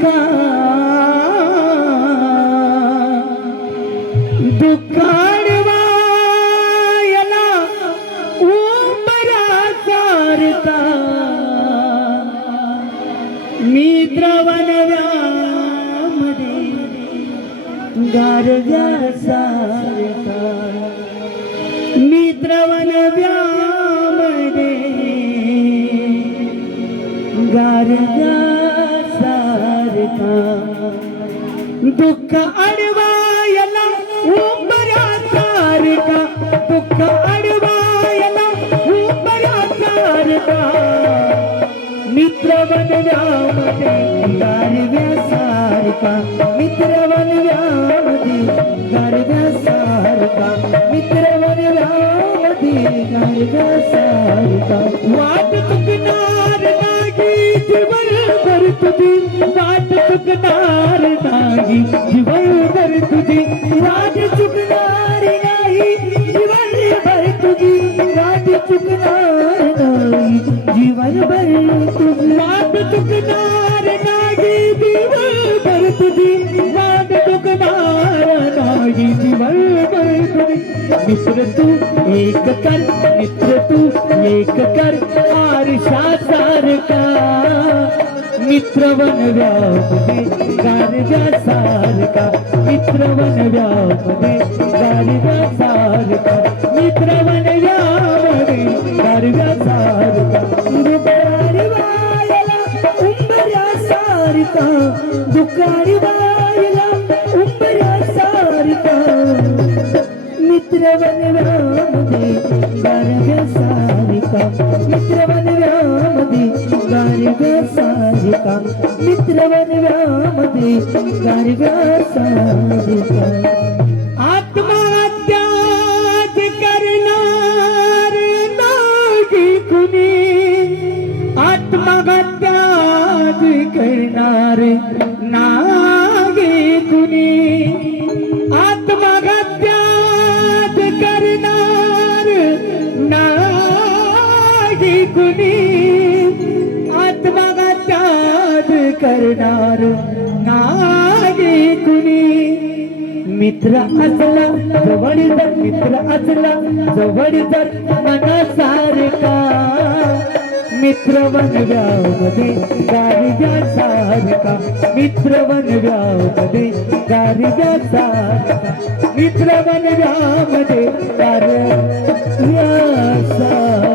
सारखा दुःखाडवा याला उंबरा सारखा मी द्रवणव्यामध्ये गारव्या सारखा मी द्रवणव्यामध्ये गारव्या सारखा दुःख अडवा याला उंबरा सारखा दुःख अडवा याला उंबरा सारखा मित्र बनव्यामध्ये गारव्या सारखा मित्र बनव्यामध्ये गारव्या सारखा मित्र बनव्यामध्ये गारव्या सारखा वाट चुकणार नाही जीवनभर तुझी वाट चुकणार नाही जीवनभर तुझी वाट चुकणार नाही जीवनभर तुझी वाट चुकणार नाही जीवनभर तुझी वाट चुकणार नाही जीवनभर तुझी वाट चुकणार नाही जीवनभर तुझी मित्र तू एक कर मित्र तू एक कर आरशा सारखा मित्र बनव्यामध्ये गारव्या सारखा मित्र बनव्यामध्ये गारव्या सारखा मित्र बनव्यामध्ये गारव्या सारखा दुःखाडवायला उंबऱ्या सारखा दुःखाडवायला उंबऱ्या सारखा मित्र बनव्यामध्ये गारव्या सारखा मित्र बनव्यामध्ये गारव्या सारखा मित्र बनव्यामध्ये गारव्या सारखा आत्महत्या करणार नाही कुणी आत्महत्या करणार नाही कुणी आत्महत्या करणार नाही कुणी आत्महत्या करणार नाही कुणी मित्र असला जवळ जर मित्र असला जवळ जर मनासारखा मित्र बनव्यामध्ये गारव्या सारखा मित्र बनव्यामध्ये गारव्या सारखा मित्र बनव्यामध्ये गारव्या सारखा